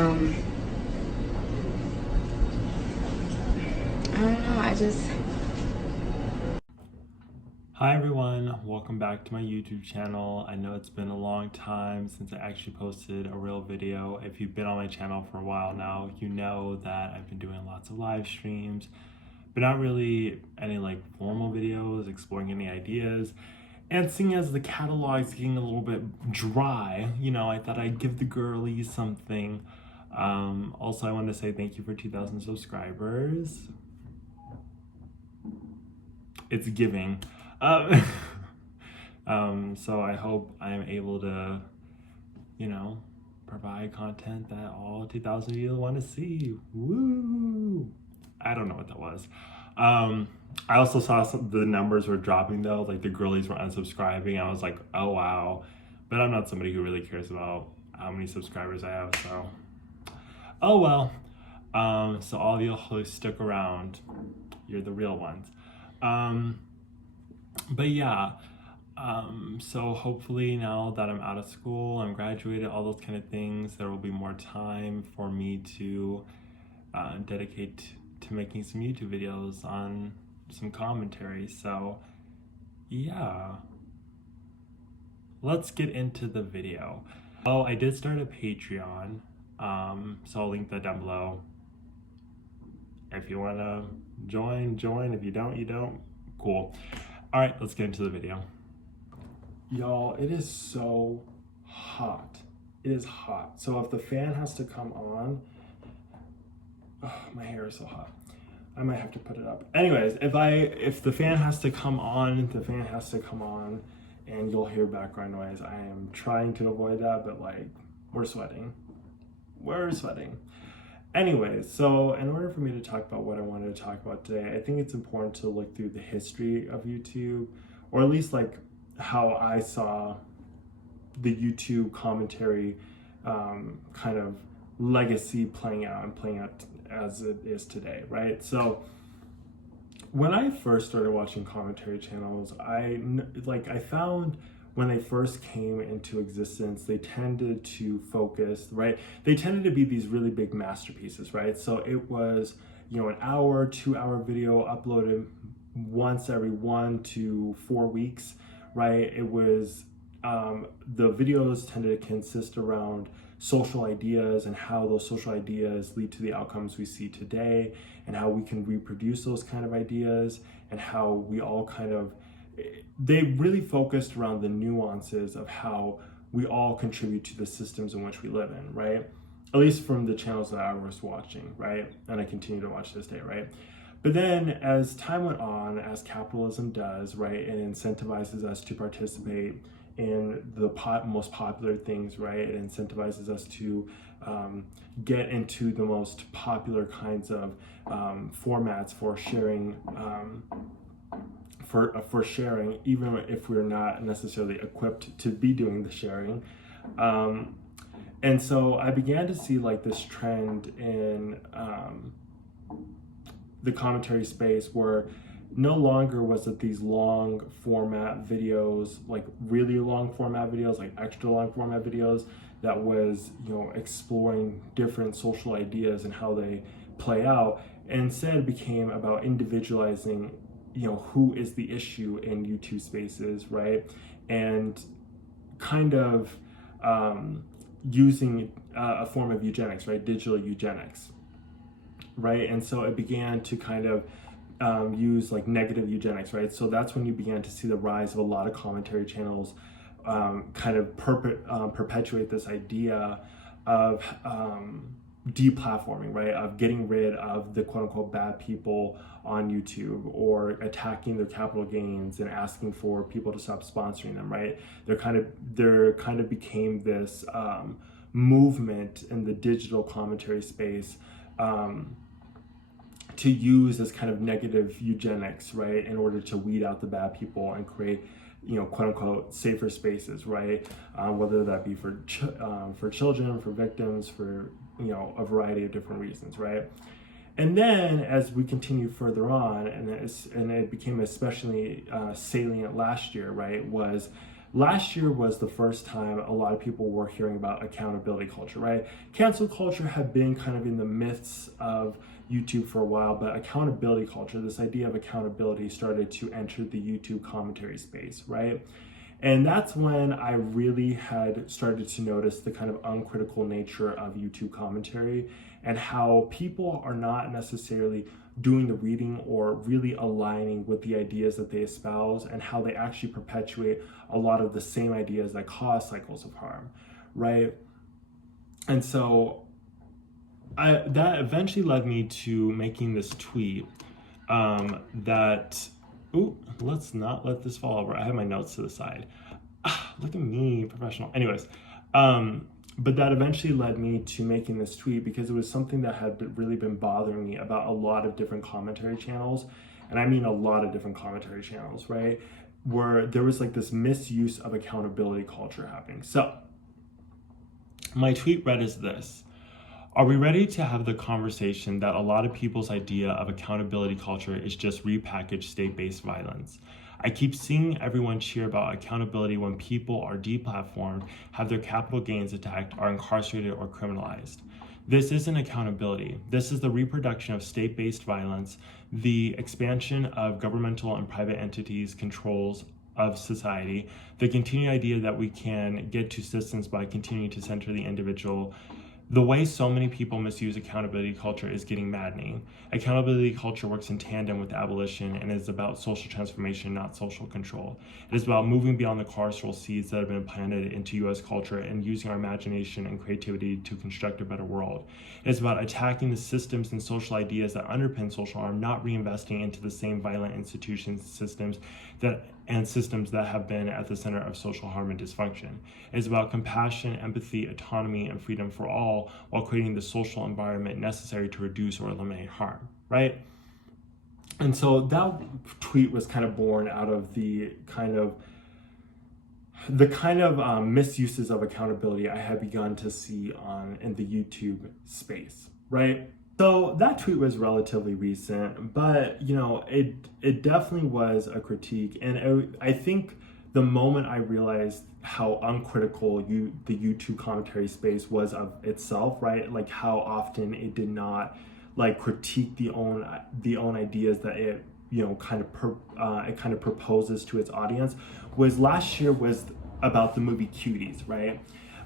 I don't know, Hi everyone, welcome back to my YouTube channel. I know it's been a long time since I actually posted a real video. If you've been on my channel for a while now, you know that I've been doing lots of live streams, but not really any like formal videos, exploring any ideas. And seeing as the catalog's getting a little bit dry, I thought I'd give the girlies something. Also, I want to say thank you for 2,000 subscribers. It's giving. Um, so I hope I am able to, provide content that all 2,000 of you want to see. Woo! I don't know what that was. I also saw the numbers were dropping though, like the girlies were unsubscribing. I was like, oh wow. But I'm not somebody who really cares about how many subscribers I have, so oh well. So all you who stuck around, you're the real ones. But yeah, so hopefully now that I'm out of school, I'm graduated, all those kind of things, there will be more time for me to dedicate to making some YouTube videos on some commentary. So yeah, let's get into the video. Oh, I did start a Patreon, so I'll link that down below. If you want to join. If you don't, you don't. Cool. All right, let's get into the video. Y'all, it is so hot. It is hot. So if the fan has to come on, oh, my hair is so hot. I might have to put it up. Anyways, if the fan has to come on, the fan has to come on, and you'll hear background noise. I am trying to avoid that, but like, we're sweating. We're sweating. Anyways, so in order for me to talk about what I wanted to talk about today, I think it's important to look through the history of YouTube, or at least like how I saw the YouTube commentary kind of legacy playing out as it is today, right? So when I first started watching commentary channels, I found when they first came into existence, they tended to focus, right? They tended to be these really big masterpieces, right? So it was, an hour, 2 hour video uploaded once every 1 to 4 weeks, right? It was, the videos tended to consist around social ideas and how those social ideas lead to the outcomes we see today, and how we can reproduce those kind of ideas, and how we all they really focused around the nuances of how we all contribute to the systems in which we live in, right? At least from the channels that I was watching, right? And I continue to watch this day, right? But then as time went on, as capitalism does, right, it incentivizes us to participate in the most popular things, right? It incentivizes us to get into the most popular kinds of formats for sharing, for sharing, even if we're not necessarily equipped to be doing the sharing. And so I began to see like this trend in the commentary space where no longer was it these long format videos, like really long format videos, like extra long format videos that was, exploring different social ideas and how they play out. And instead it became about individualizing, who is the issue in YouTube spaces, right? And kind of using a form of eugenics, right? Digital eugenics, right? And so it began to kind of use like negative eugenics, right? So that's when you began to see the rise of a lot of commentary channels kind of perpetuate this idea of deplatforming, right? Of getting rid of the quote unquote bad people on YouTube, or attacking their capital gains and asking for people to stop sponsoring them, right? There kind of became this movement in the digital commentary space to use this kind of negative eugenics, right, in order to weed out the bad people and create, quote unquote, safer spaces, right? Whether that be for children, for victims, for a variety of different reasons, right? And then as we continue further on, and it became especially salient last year, right, was last year was the first time a lot of people were hearing about accountability culture, right? Cancel culture had been kind of in the myths of YouTube for a while, but accountability culture, this idea of accountability, started to enter the YouTube commentary space, right? And that's when I really had started to notice the kind of uncritical nature of YouTube commentary and how people are not necessarily doing the reading or really aligning with the ideas that they espouse, and how they actually perpetuate a lot of the same ideas that cause cycles of harm, right? And so that eventually led me to making this tweet let's not let this fall over. I have my notes to the side. Look at me, professional. Anyways, but that eventually led me to making this tweet because it was something that had really been bothering me about a lot of different commentary channels. And I mean a lot of different commentary channels, right? Where there was like this misuse of accountability culture happening. So my tweet read as this: are we ready to have the conversation that a lot of people's idea of accountability culture is just repackaged state-based violence? I keep seeing everyone cheer about accountability when people are deplatformed, have their capital gains attacked, are incarcerated or criminalized. This isn't accountability. This is the reproduction of state-based violence, the expansion of governmental and private entities' controls of society, the continued idea that we can get to systems by continuing to center the individual. The way so many people misuse accountability culture is getting maddening. Accountability culture works in tandem with abolition and is about social transformation, not social control. It is about moving beyond the carceral seeds that have been planted into US culture and using our imagination and creativity to construct a better world. It is about attacking the systems and social ideas that underpin social harm, not reinvesting into the same violent institutions, systems that have been at the center of social harm and dysfunction. It is about compassion, empathy, autonomy, and freedom for all, while creating the social environment necessary to reduce or eliminate harm, right? And so that tweet was kind of born out of the kind of misuses of accountability I had begun to see in the YouTube space, right? So that tweet was relatively recent, but it definitely was a critique, and I think the moment I realized how uncritical the YouTube commentary space was of itself, right? Like how often it did not like critique the own ideas that it kind of proposes to its audience, was last year was about the movie Cuties, right?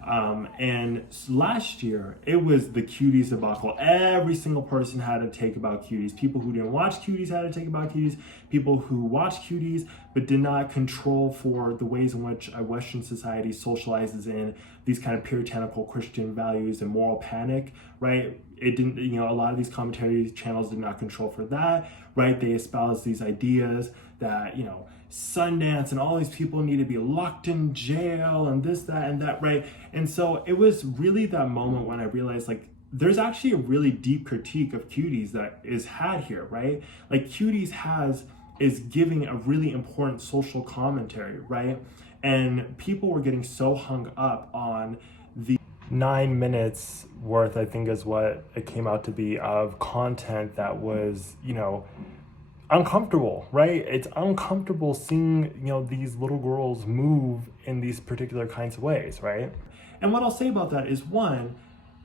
And last year, it was the Cuties debacle. Every single person had a take about Cuties. People who didn't watch Cuties had a take about Cuties. People who watched Cuties but did not control for the ways in which a Western society socializes in these kind of puritanical Christian values and moral panic, right? It didn't, a lot of these commentary channels did not control for that, right? They espouse these ideas that, Sundance and all these people need to be locked in jail and this, that, and that, right? And so it was really that moment when I realized, like, there's actually a really deep critique of Cuties that is had here, right? Like Cuties is giving a really important social commentary, right? And people were getting so hung up on the 9 minutes worth, I think is what it came out to be, of content that was, uncomfortable, right? It's uncomfortable seeing, these little girls move in these particular kinds of ways, right? And what I'll say about that is, one,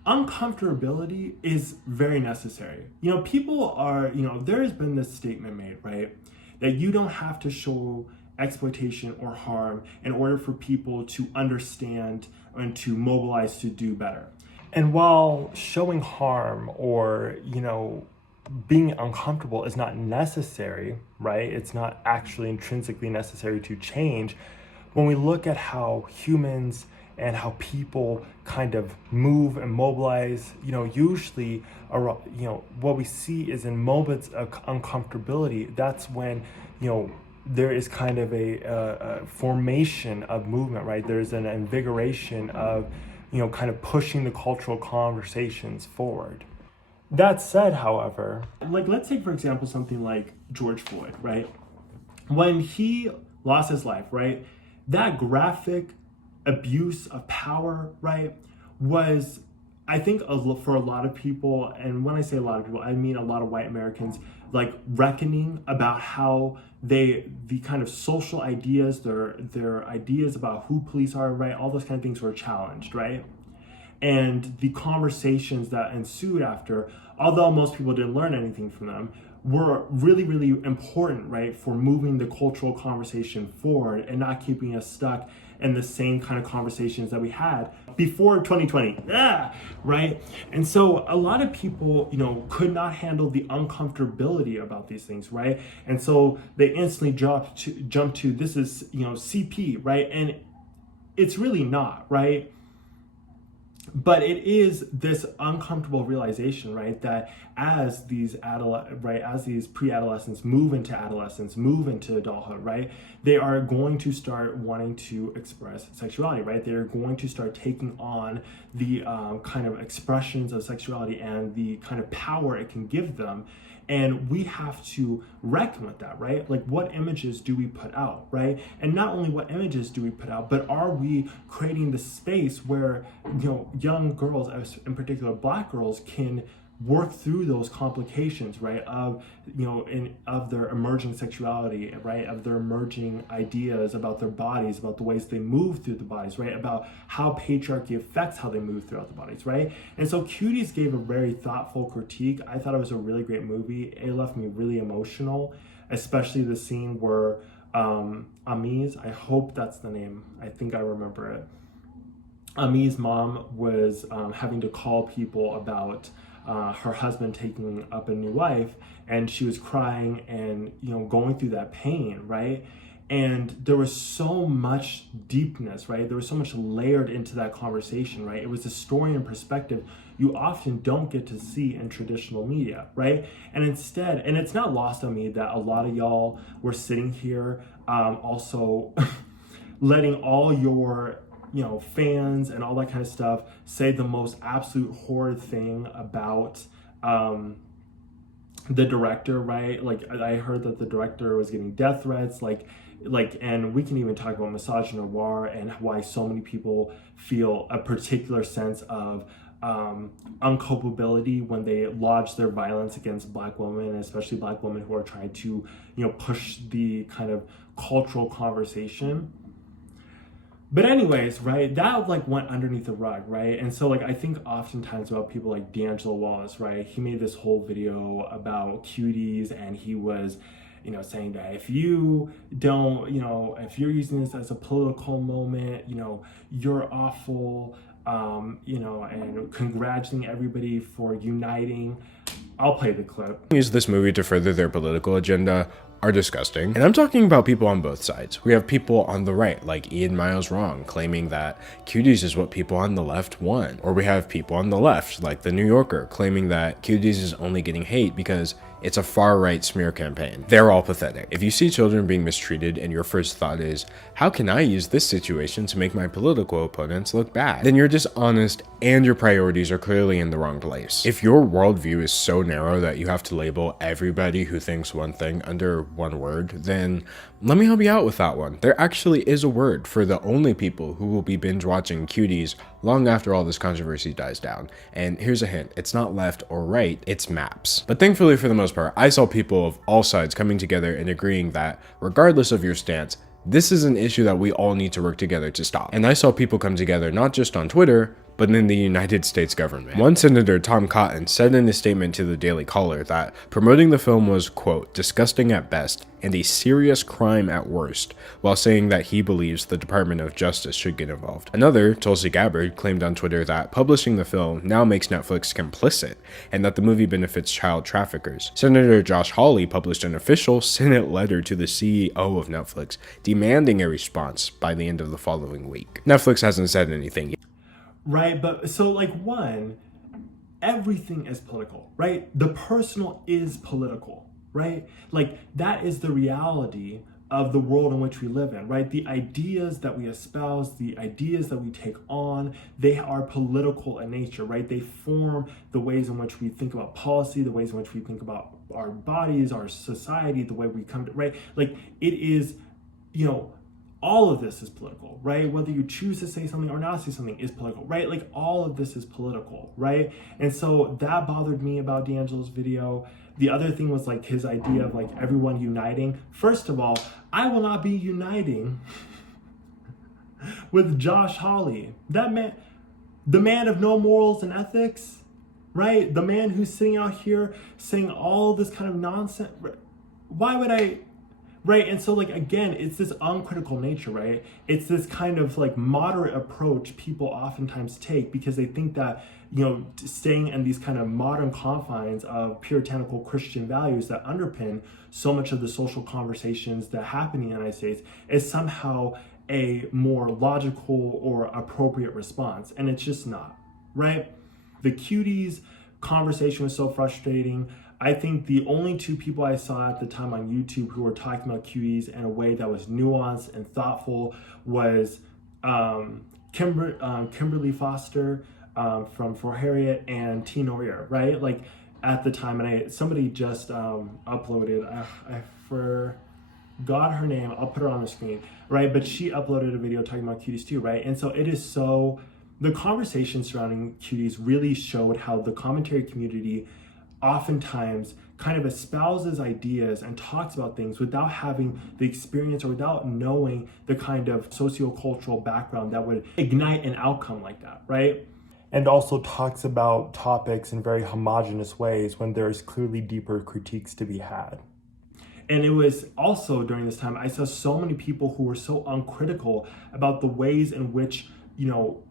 uncomfortability is very necessary. People are, there has been this statement made, right? That you don't have to show exploitation or harm in order for people to understand and to mobilize to do better. And while showing harm or, being uncomfortable is not necessary, right? It's not actually intrinsically necessary to change. When we look at how humans and how people kind of move and mobilize, usually, what we see is in moments of uncomfortability, that's when, there is kind of a formation of movement, right? There's an invigoration of, kind of pushing the cultural conversations forward. That said, however, like let's take for example something like George Floyd, right? When he lost his life, right? That graphic abuse of power, right, was I think for a lot of people, and when I say a lot of people, I mean a lot of white Americans, like reckoning about how the kind of social ideas, their ideas about who police are, right? All those kind of things were challenged, right? And the conversations that ensued after, although most people didn't learn anything from them, were really, really important, right, for moving the cultural conversation forward and not keeping us stuck in the same kind of conversations that we had before 2020, right? And so a lot of people, could not handle the uncomfortability about these things, right? And so they instantly jump to this is, CP, right? And it's really not, right? But it is this uncomfortable realization, right, that as these pre-adolescents move into adolescence, move into adulthood, right, they are going to start wanting to express sexuality, right? They're going to start taking on the kind of expressions of sexuality and the kind of power it can give them. And we have to reckon with that, right? Like, what images do we put out, right? And not only what images do we put out, but are we creating the space where, young girls, in particular Black girls, can work through those complications, right, of of their emerging sexuality, right, of their emerging ideas about their bodies, about the ways they move through the bodies, right, about how patriarchy affects how they move throughout the bodies, right? And so Cuties gave a very thoughtful critique. I thought it was a really great movie. It left me really emotional, especially the scene where Ami's, I hope that's the name, I think I remember it, Ami's mom was having to call people about her husband taking up a new wife, and she was crying and going through that pain, right? And there was so much deepness, right? There was so much layered into that conversation, right? It was a story and perspective you often don't get to see in traditional media, right? And instead, and it's not lost on me that a lot of y'all were sitting here also letting all your fans and all that kind of stuff say the most absolute horrid thing about the director, right? Like, I heard that the director was getting death threats, and we can even talk about misogynoir and why so many people feel a particular sense of unculpability when they lodge their violence against Black women, and especially Black women who are trying to, push the kind of cultural conversation. But anyways, right, that went underneath the rug, right? And so I think oftentimes about people like D'Angelo Wallace, right? He made this whole video about cuties, and he was, saying that if you don't, if you're using this as a political moment, you're awful, and congratulating everybody for uniting. I'll play the clip. Use this movie to further their political agenda are disgusting. And I'm talking about people on both sides. We have people on the right, like Ian Miles Wrong, claiming that Cuties is what people on the left want. Or we have people on the left, like The New Yorker, claiming that Cuties is only getting hate because it's a far-right smear campaign. They're all pathetic. If you see children being mistreated and your first thought is, how can I use this situation to make my political opponents look bad? Then you're dishonest and your priorities are clearly in the wrong place. If your worldview is so narrow that you have to label everybody who thinks one thing under one word, then let me help you out with that one. There actually is a word for the only people who will be binge watching Cuties long after all this controversy dies down. And here's a hint, it's not left or right, it's maps. But thankfully for the most part, I saw people of all sides coming together and agreeing that regardless of your stance, this is an issue that we all need to work together to stop. And I saw people come together not just on Twitter, but in the United States government. One Senator, Tom Cotton, said in a statement to the Daily Caller that promoting the film was, quote, disgusting at best and a serious crime at worst, while saying that he believes the Department of Justice should get involved. Another, Tulsi Gabbard, claimed on Twitter that publishing the film now makes Netflix complicit and that the movie benefits child traffickers. Senator Josh Hawley published an official Senate letter to the CEO of Netflix demanding a response by the end of the following week. Netflix hasn't said anything yet. Right, but so one, everything is political, right? The personal is political, right? That is the reality of the world in which we live in, right? The ideas that we espouse, the ideas that we take on, they are political in nature, right? They form the ways in which we think about policy, the ways in which we think about our bodies, our society, the way we come to, right? It is, all of this is political, right? Whether you choose to say something or not say something is political, right? Like all of this is political, right? And so that bothered me about D'Angelo's video. The other thing was like his idea of like everyone uniting. First of all, I will not be uniting with Josh Hawley. That man, the man of no morals and ethics, right? The man who's sitting out here saying all this kind of nonsense. Why would I? Right, and so like again, it's this uncritical nature, right? It's this kind of like moderate approach people oftentimes take because they think that, you know, staying in these kind of modern confines of puritanical Christian values that underpin so much of the social conversations that happen in the United States is somehow a more logical or appropriate response, and it's just not, right? The Cuties conversation was so frustrating. I think the only two people I saw at the time on YouTube who were talking about cuties in a way that was nuanced and thoughtful was Kimberly Foster from For Harriet and T. Noir, right? Like at the time, and somebody just uploaded, I forgot her name, I'll put her on the screen, right? But she uploaded a video talking about cuties too, right? And so it is so, the conversation surrounding cuties really showed how the commentary community oftentimes kind of espouses ideas and talks about things without having the experience or without knowing the kind of sociocultural background that would ignite an outcome like that, right? And also talks about topics in very homogenous ways when there's clearly deeper critiques to be had. And it was also during this time, I saw so many people who were so uncritical about the ways in which, you know,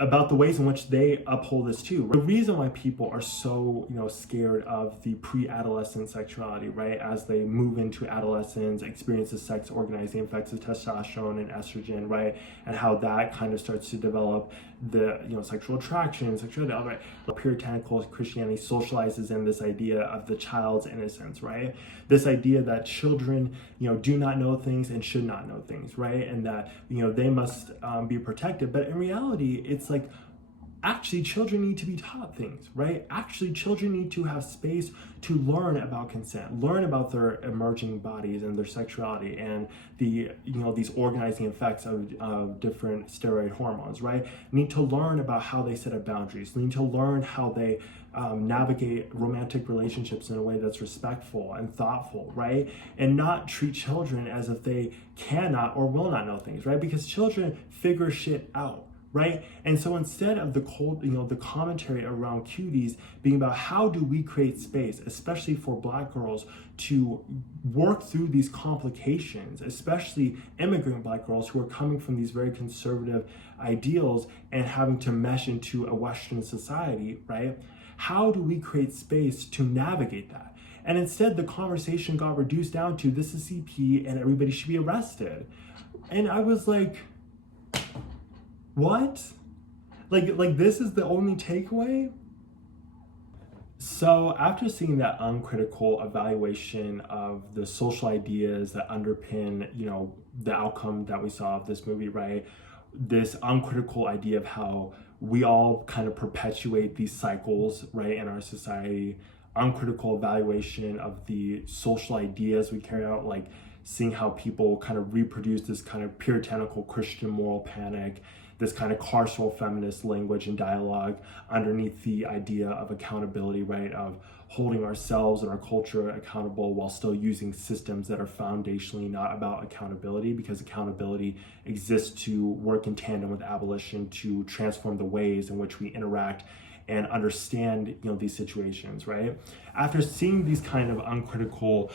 about the ways in which they uphold this too. The reason why people are so, you know, scared of the pre-adolescent sexuality, right, as they move into adolescence, experience the sex organizing effects of testosterone and estrogen, right, and how that kind of starts to develop the, you know, sexual attraction, sexuality, right? The puritanical Christianity socializes in this idea of the child's innocence, right? This idea that children, you know, do not know things and should not know things, right? And that, you know, they must be protected. But in reality, it's like, actually children need to be taught things, right? Actually children need to have space to learn about consent, learn about their emerging bodies and their sexuality and the, you know, these organizing effects of different steroid hormones, right? Need to learn about how they set up boundaries, need to learn how they navigate romantic relationships in a way that's respectful and thoughtful, right? And not treat children as if they cannot or will not know things, right? Because children figure shit out, right? And so instead of the the commentary around cuties being about how do we create space, especially for Black girls, to work through these complications, especially immigrant Black girls who are coming from these very conservative ideals and having to mesh into a Western society, right? How do we create space to navigate that? And instead, the conversation got reduced down to this is CP and everybody should be arrested. And I was like, what? Like this is the only takeaway? So after seeing that uncritical evaluation of the social ideas that underpin, you know, the outcome that we saw of this movie, right? This uncritical idea of how we all kind of perpetuate these cycles, right, in our society, uncritical evaluation of the social ideas we carry out, like seeing how people kind of reproduce this kind of puritanical Christian moral panic, this kind of carceral feminist language and dialogue underneath the idea of accountability, right? Of holding ourselves and our culture accountable while still using systems that are foundationally not about accountability, because accountability exists to work in tandem with abolition to transform the ways in which we interact and understand, you know, these situations, right? After seeing these kind of uncritical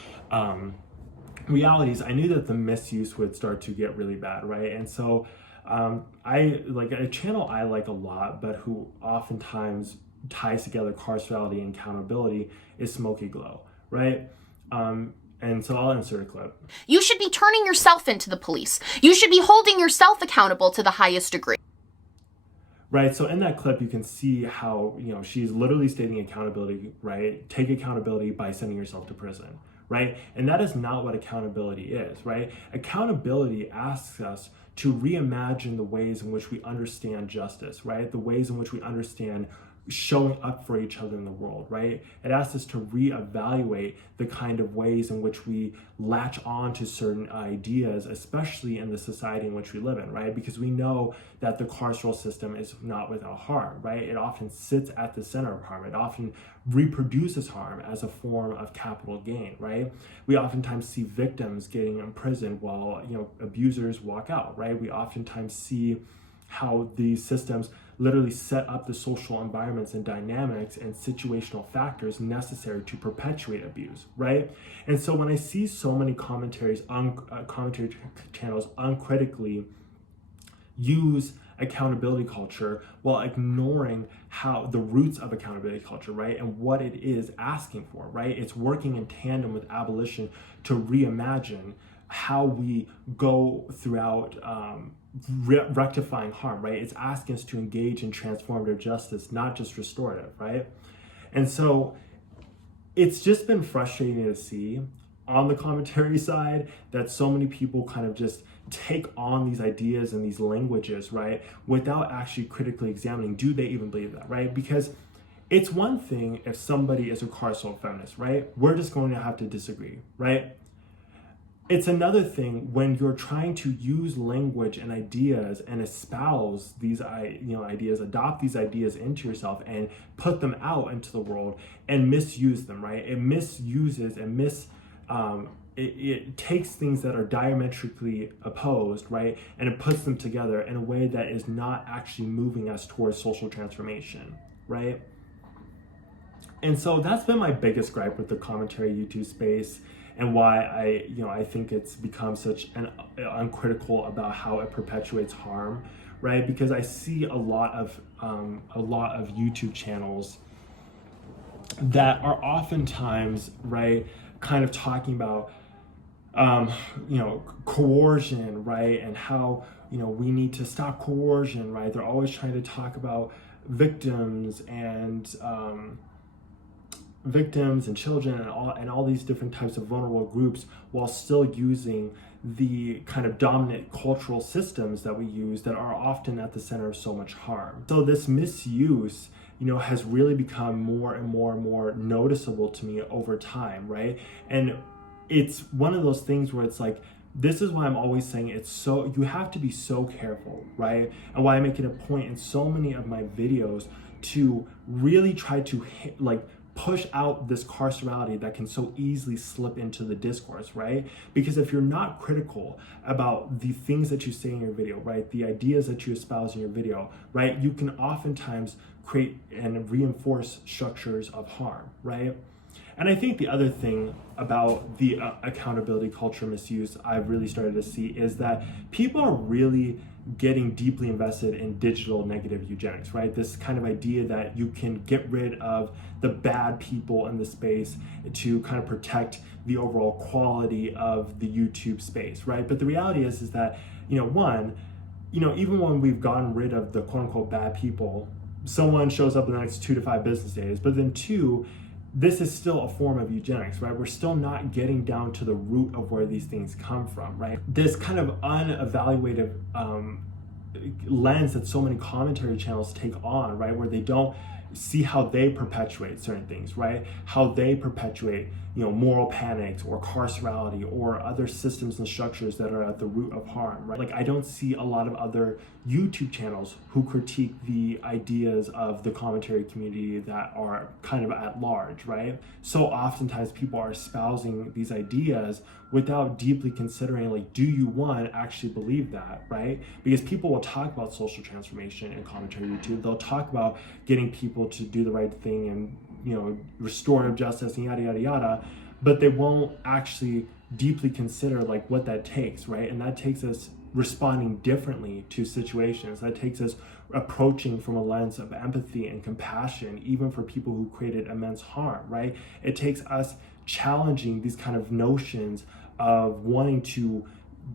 realities, I knew that the misuse would start to get really bad, right? And so I like a channel I like a lot, but who oftentimes ties together carcerality and accountability is Smoky Glow, right? And so I'll insert a clip. You should be turning yourself into the police. You should be holding yourself accountable to the highest degree. Right, so in that clip, you can see how, you know, she's literally stating accountability, right? Take accountability by sending yourself to prison, right? And that is not what accountability is, right? Accountability asks us to reimagine the ways in which we understand justice, right? The ways in which we understand showing up for each other in the world, right? It asks us to reevaluate the kind of ways in which we latch on to certain ideas, especially in the society in which we live in, right? Because we know that the carceral system is not without harm, right? It often sits at the center of harm. It often reproduces harm as a form of capital gain, right? We oftentimes see victims getting imprisoned while, abusers walk out, right? We oftentimes see how these systems literally set up the social environments and dynamics and situational factors necessary to perpetuate abuse, right? And so when I see so many commentary channels uncritically use accountability culture while ignoring how the roots of accountability culture, right, and what it is asking for, right? It's working in tandem with abolition to reimagine how we go throughout rectifying harm, right? It's asking us to engage in transformative justice, not just restorative, right? And so it's just been frustrating to see on the commentary side that so many people kind of just take on these ideas and these languages, right, without actually critically examining, do they even believe that, right? Because it's one thing if somebody is a carceral feminist, right? We're just going to have to disagree, right? It's another thing when you're trying to use language and ideas and espouse these ideas, adopt these ideas into yourself and put them out into the world and misuse them, right? It misuses and it takes things that are diametrically opposed, right, and it puts them together in a way that is not actually moving us towards social transformation, right? And so that's been my biggest gripe with the commentary YouTube space, and why I think it's become such an uncritical about how it perpetuates harm, right? Because I see a lot of YouTube channels that are oftentimes, right, kind of talking about coercion, right, and how we need to stop coercion, right? They're always trying to talk about victims and children and all these different types of vulnerable groups, while still using the kind of dominant cultural systems that we use that are often at the center of so much harm. So this misuse, has really become more and more and more noticeable to me over time, right? And it's one of those things where it's like, this is why I'm always saying you have to be so careful, right? And why I make it a point in so many of my videos to really try to push out this carcerality that can so easily slip into the discourse, right? Because if you're not critical about the things that you say in your video, right, the ideas that you espouse in your video, right, you can oftentimes create and reinforce structures of harm, right? And I think the other thing about the accountability culture misuse I've really started to see is that people are really getting deeply invested in digital negative eugenics, right? This kind of idea that you can get rid of the bad people in the space to kind of protect the overall quality of the YouTube space, right? But the reality is that, even when we've gotten rid of the quote unquote bad people, someone shows up in the next 2 to 5 business days. But then 2, this is still a form of eugenics, right? We're still not getting down to the root of where these things come from, right? This kind of unevaluative lens that so many commentary channels take on, right? Where they don't see how they perpetuate certain things, right? How they perpetuate, moral panics or carcerality or other systems and structures that are at the root of harm, right? I don't see a lot of other YouTube channels who critique the ideas of the commentary community that are kind of at large, right? So oftentimes people are espousing these ideas without deeply considering, do you, one, actually believe that, right? Because people will talk about social transformation in commentary YouTube. They'll talk about getting people to do the right thing and restorative justice and yada yada yada, but they won't actually deeply consider what that takes, right? And that takes us responding differently to situations. That takes us approaching from a lens of empathy and compassion, even for people who created immense harm, right? It takes us challenging these kind of notions of wanting to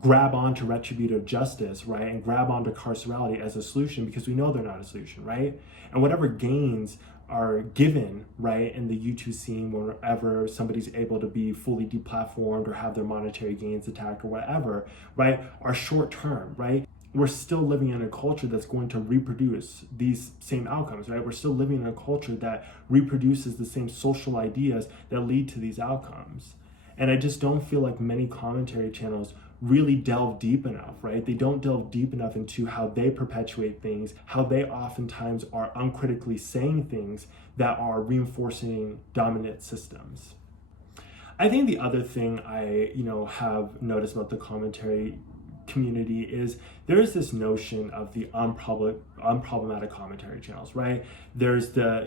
grab onto retributive justice, right? And grab onto carcerality as a solution, because we know they're not a solution, right? And whatever gains are given, right, in the YouTube scene whenever somebody's able to be fully deplatformed or have their monetary gains attacked or whatever, right, are short term, right? we're still living in a culture that's going to reproduce these same outcomes, right? We're still living in a culture that reproduces the same social ideas that lead to these outcomes. And I just don't feel like many commentary channels really delve deep enough, right? They don't delve deep enough into how they perpetuate things, how they oftentimes are uncritically saying things that are reinforcing dominant systems. I think the other thing I, have noticed about the commentary community is there is this notion of the unproblematic commentary channels, right? There's the,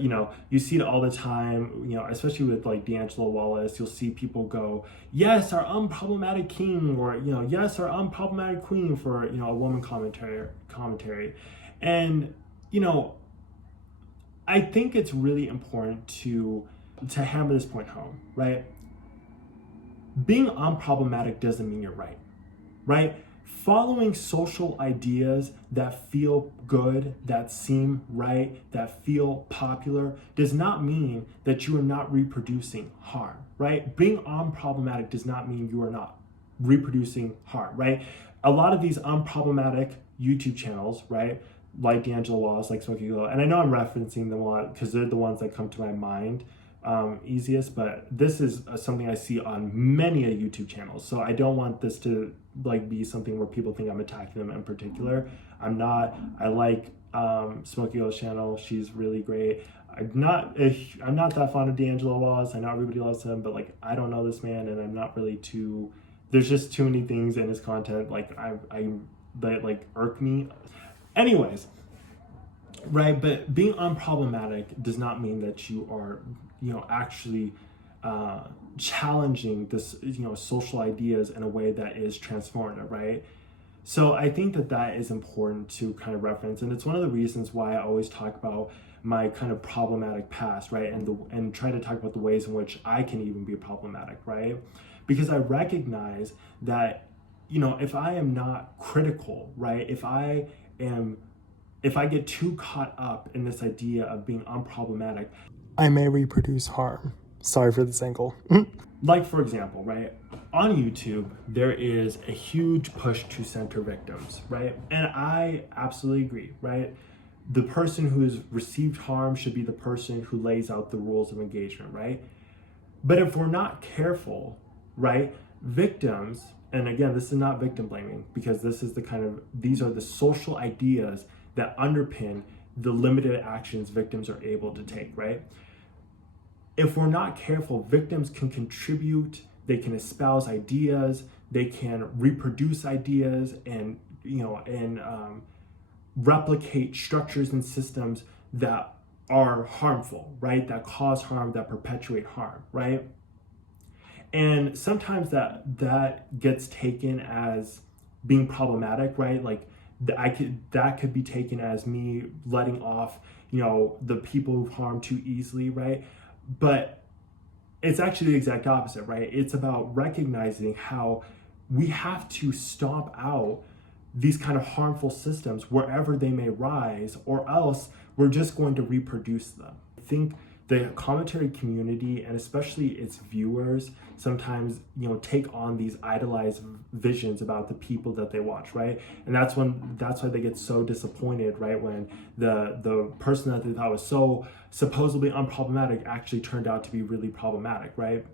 you see it all the time, especially with like D'Angelo Wallace, you'll see people go, yes, our unproblematic king, or, yes, our unproblematic queen for, a woman commentary. And, I think it's really important to hammer this point home, right? Being unproblematic doesn't mean you're right? Following social ideas that feel good, that seem right, that feel popular does not mean that you are not reproducing harm, right? Being unproblematic does not mean you are not reproducing harm, right? A lot of these unproblematic YouTube channels, right, like D'Angelo Wallace, like Smokey Glow, and I know I'm referencing them a lot because they're the ones that come to my mind easiest, but this is something I see on many YouTube channels, so I don't want this to like be something where people think I'm attacking them in particular. I'm not. I like Smokey Glow's channel. She's really great. I'm not that fond of D'Angelo Wallace. I know everybody loves him, but like I don't know this man, and I'm not really too. There's just too many things in his content like that like irk me. Anyways, right? But being unproblematic does not mean that you are actually challenging this social ideas in a way that is transformative, right? So I think that is important to kind of reference, and it's one of the reasons why I always talk about my kind of problematic past, right? And try to talk about the ways in which I can even be problematic, right? Because I recognize that if I am not critical, right? If I get too caught up in this idea of being unproblematic, I may reproduce harm. Sorry for this angle. Like, for example, right, on YouTube, there is a huge push to center victims, right? And I absolutely agree, right? The person who has received harm should be the person who lays out the rules of engagement, right? But if we're not careful, right, victims, and again, this is not victim blaming, because these are the social ideas that underpin the limited actions victims are able to take, right? If we're not careful, victims can contribute, they can espouse ideas, they can reproduce ideas and replicate structures and systems that are harmful, right? That cause harm, that perpetuate harm, right? And sometimes that gets taken as being problematic, right? Like that could be taken as me letting off, the people who've harmed too easily, right? But it's actually the exact opposite, right? It's about recognizing how we have to stomp out these kind of harmful systems wherever they may rise, or else we're just going to reproduce them. I think the commentary community, and especially its viewers, sometimes take on these idolized visions about the people that they watch, right? And that's why they get so disappointed, right? When the person that they thought was so supposedly unproblematic actually turned out to be really problematic, right?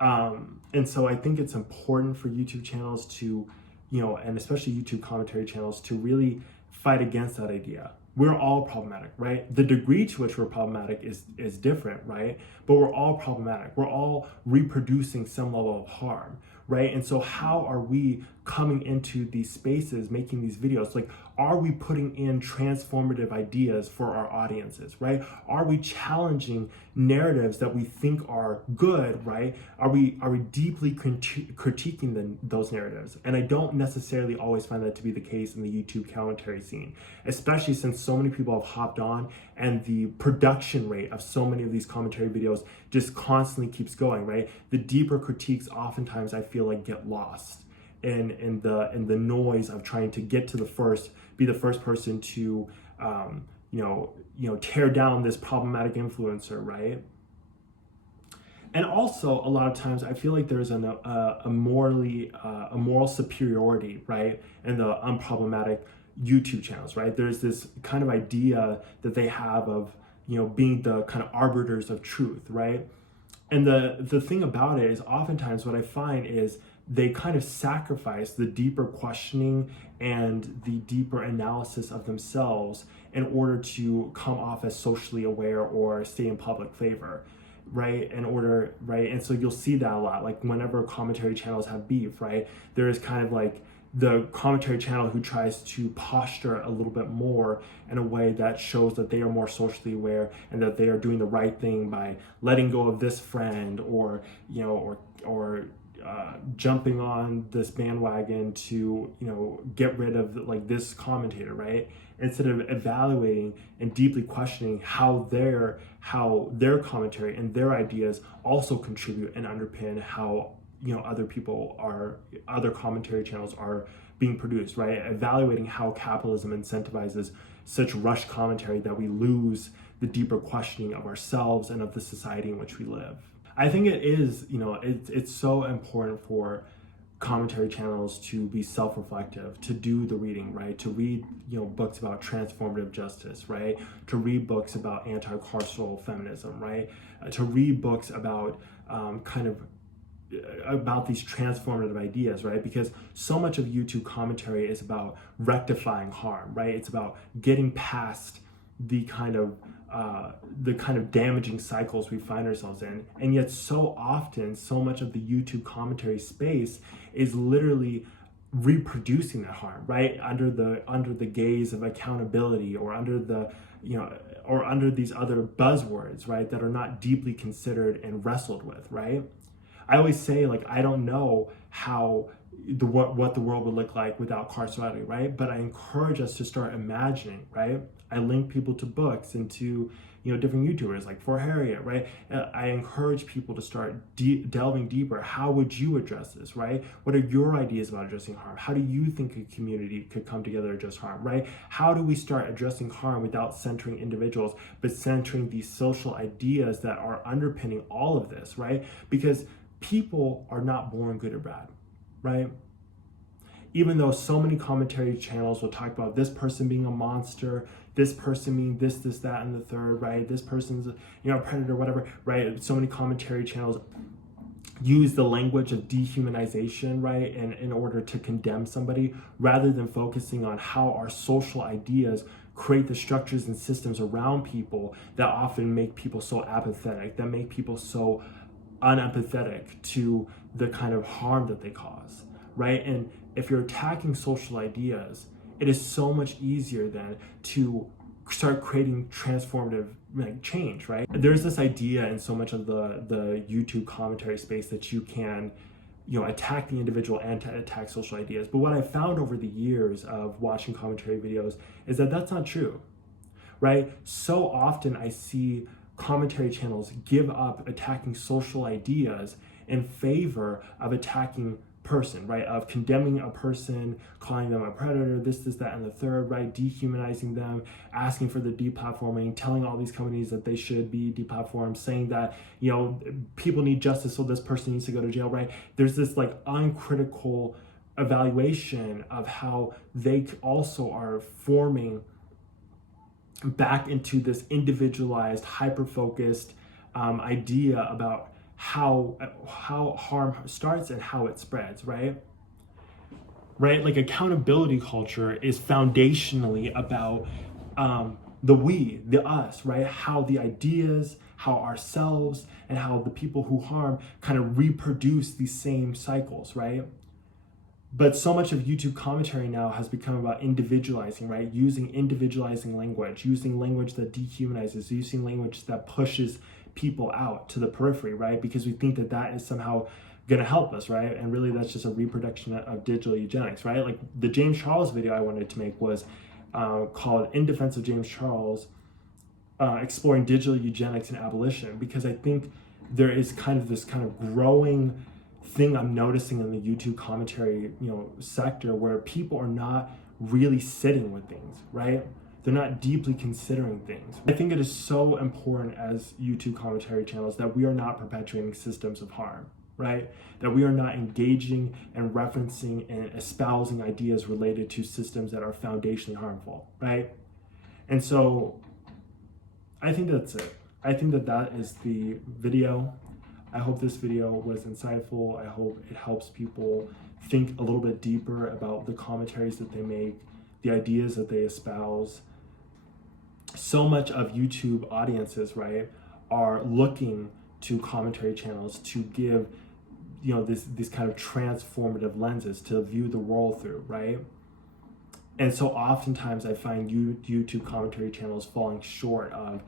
And so I think it's important for YouTube channels to, and especially YouTube commentary channels, to really fight against that idea. We're all problematic, right? The degree to which we're problematic is different, right? But we're all problematic. We're all reproducing some level of harm, right? And so how are we coming into these spaces, making these videos? Like, are we putting in transformative ideas for our audiences, right? Are we challenging narratives that we think are good, right? Are we deeply critiquing those narratives? And I don't necessarily always find that to be the case in the YouTube commentary scene, especially since so many people have hopped on and the production rate of so many of these commentary videos just constantly keeps going, right? The deeper critiques oftentimes I feel like get lost in the noise of trying to get to be the first person to tear down this problematic influencer, right? And also a lot of times I feel like there's a moral superiority, right, in the unproblematic YouTube channels, right? There's this kind of idea that they have of, being the kind of arbiters of truth, right? And the thing about it is, oftentimes what I find is they kind of sacrifice the deeper questioning and the deeper analysis of themselves in order to come off as socially aware or stay in public favor, right? And so you'll see that a lot, like whenever commentary channels have beef, right? There is kind of like the commentary channel who tries to posture a little bit more in a way that shows that they are more socially aware and that they are doing the right thing by letting go of this friend, or jumping on this bandwagon to get rid of like this commentator, right? Instead of evaluating and deeply questioning how their commentary and their ideas also contribute and underpin how other commentary channels are being produced, right? Evaluating how capitalism incentivizes such rush commentary that we lose the deeper questioning of ourselves and of the society in which we live. I think it is, it's so important for commentary channels to be self-reflective, to do the reading, right? To read, books about transformative justice, right? To read books about anti-carceral feminism, right? To read books about about these transformative ideas, right? Because so much of YouTube commentary is about rectifying harm, right? It's about getting past the kind of damaging cycles we find ourselves in. And yet so often, so much of the YouTube commentary space is literally reproducing that harm, right? Under the gaze of accountability, or under the, or under these other buzzwords, right? That are not deeply considered and wrestled with, right? I always say, like, I don't know how what the world would look like without carcerality, right? But I encourage us to start imagining, right? I link people to books and to different YouTubers like For Harriet, right? I encourage people to start delving deeper. How would you address this, right? What are your ideas about addressing harm? How do you think a community could come together to address harm, right? How do we start addressing harm without centering individuals, but centering these social ideas that are underpinning all of this, right? Because people are not born good or bad, right? Even though so many commentary channels will talk about this person being a monster, this person being this, that, and the third, right? This person's, a predator, whatever, right? So many commentary channels use the language of dehumanization, right? And in order to condemn somebody, rather than focusing on how our social ideas create the structures and systems around people that often make people so apathetic, that make people so unempathetic to the kind of harm that they cause, right? And if you're attacking social ideas, it is so much easier then to start creating transformative change, right? There's this idea in so much of the YouTube commentary space that you can attack the individual and to attack social ideas. But what I found over the years of watching commentary videos is that that's not true, right? So often I see commentary channels give up attacking social ideas in favor of attacking person, right? Of condemning a person, calling them a predator, this, that, and the third, right? Dehumanizing them, asking for the deplatforming, telling all these companies that they should be deplatformed, saying that, people need justice, so this person needs to go to jail, right? There's this like uncritical evaluation of how they also are forming back into this individualized, hyper-focused idea about how harm starts and how it spreads, right? Like accountability culture is foundationally about the we, the us, right? How the ideas, how ourselves, and how the people who harm kind of reproduce these same cycles, right? But so much of YouTube commentary now has become about individualizing, right? Using individualizing language, using language that dehumanizes, using language that pushes people out to the periphery, right? Because we think that that is somehow going to help us, right? And really that's just a reproduction of digital eugenics, right? Like the James Charles video I wanted to make was called In Defense of James Charles, exploring digital eugenics and abolition, because I think there is kind of this kind of growing thing I'm noticing in the YouTube commentary, sector, where people are not really sitting with things, right? They're not deeply considering things. I think it is so important as YouTube commentary channels that we are not perpetuating systems of harm, right? That we are not engaging and referencing and espousing ideas related to systems that are foundationally harmful, right? And so I think that's it. I think that that is the video. I hope this video was insightful. I hope it helps people think a little bit deeper about the commentaries that they make, the ideas that they espouse. So much of YouTube audiences, right, are looking to commentary channels to give, you know, these kind of transformative lenses to view the world through, right? And so oftentimes I find YouTube commentary channels falling short of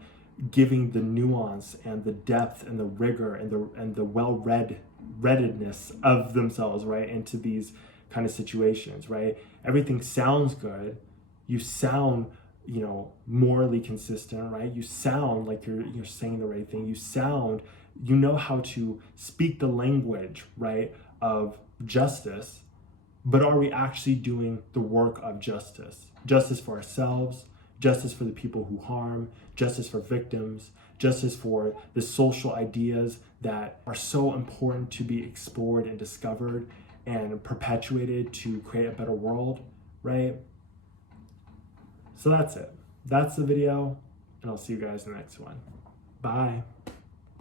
giving the nuance and the depth and the rigor and the well-readedness of themselves, right, into these kind of situations, right? Everything sounds good. You sound, you know, morally consistent, right? You sound like you're saying the right thing. You sound, you know how to speak the language, right, of justice. But are we actually doing the work of justice? Justice for ourselves, justice for the people who harm, justice for victims, justice for the social ideas that are so important to be explored and discovered and perpetuated to create a better world, right? So that's it. That's the video, and I'll see you guys in the next one. Bye.